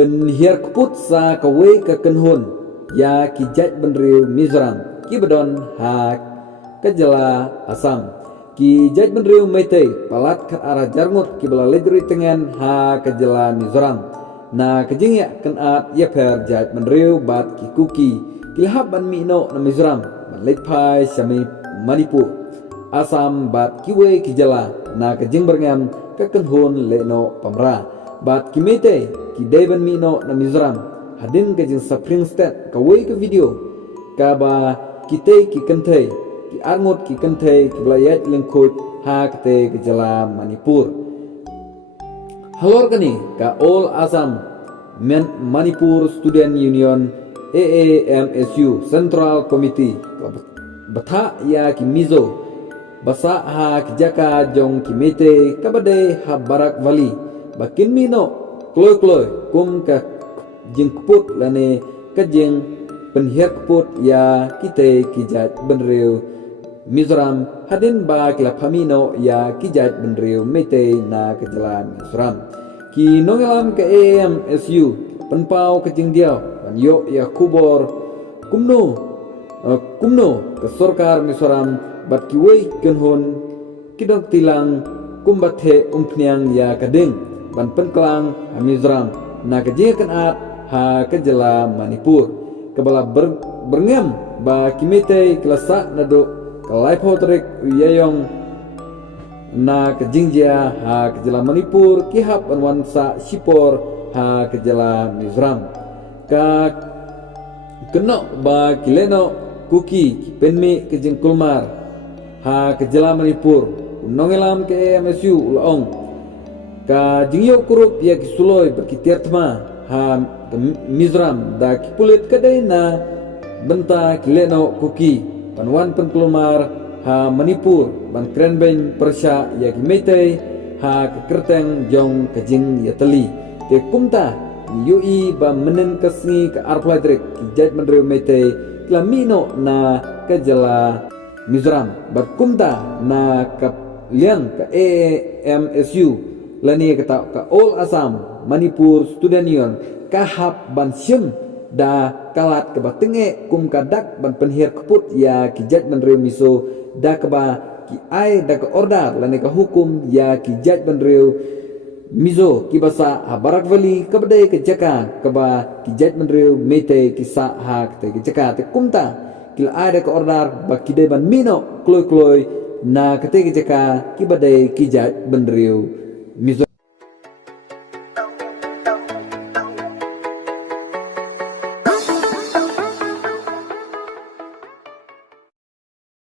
penhiar keput sa kawe ka kenhun ya ki jaj benriu Mizoram ki bedon ha kejala Asam ki jaj benriu Meitei palat ke arah jarngut ki bela ledri tengen ha kejala Mizoram na kejingya kenat ya per jaj benriu bat ki kuki kilhab ban mino na Mizoram ban letpai sami Manipur Asam bat kiwe ki jala na kejing berngam ke kenhun leno pamra bat ki Meitei ki devan mino na Mizoram hadin kejing Spring State kawe ke video kaba kite ki kentei ki arngut ki kentei ki belayat lengkut ha kete ke jala Manipur halor kani ka All Assam Manipur Student Union AAMSU Central Committee batha ya ki Mizo basa ha ki jaka jong ki Meitei kabade ha Barak Valley bakin mino kloy kum ka jing keput lane ka jing penhiar keput ya kite kijat benriu Mizoram hadin ba kila pamino ya kijat benriu Meitei na kejalan Mizoram ki nongelam ke AMSU penpau ke jing diau ban yo ya kubor kumno ke sorkar Mizoram bat kiwei kenhun kidok tilang kumbathe umpniang ya kading ban penklang Mizoram na kejing kenat ha kejala Manipur kebala berngem ba kimete kelasa nado kalai potrik yayong na kejingjia ha kejala Manipur kihap anwansa sipor ha kejala Mizoram ka keno ba kileno kuki penmi kejing kulmar ha kejala Manipur nongelam ke MSU ulaong ka jingyo kurup ya kisuloi berkitiar tma ha Mizoram da kipulit kadai na benta kileno kuki panwan penkelumar ha Manipur ban krenben persya ya ki Meitei ha kekerteng jong kejing ya teli te kumta yui ba menen kasni ke arpladrik ki jaj menriu Meitei klamino na kejala Mizoram berkumta na ke liang ke AMSU lani kata ka All Assam Manipur Student Union kahap ban sim da kalat ke batenge kum kadak ban penhir keput ya kijat benriu Miso da keba ki ai da ke ordar lani ke hukum ya kijat benriu Mizo ki basa ha Barak Valley kebade ke jaka keba kijat benriu Meitei kisa ha ke jaka te kumta kila ai da ke ordar ba kidai ban mino kloy na kete ke jaka kibade kijat benriu Mizo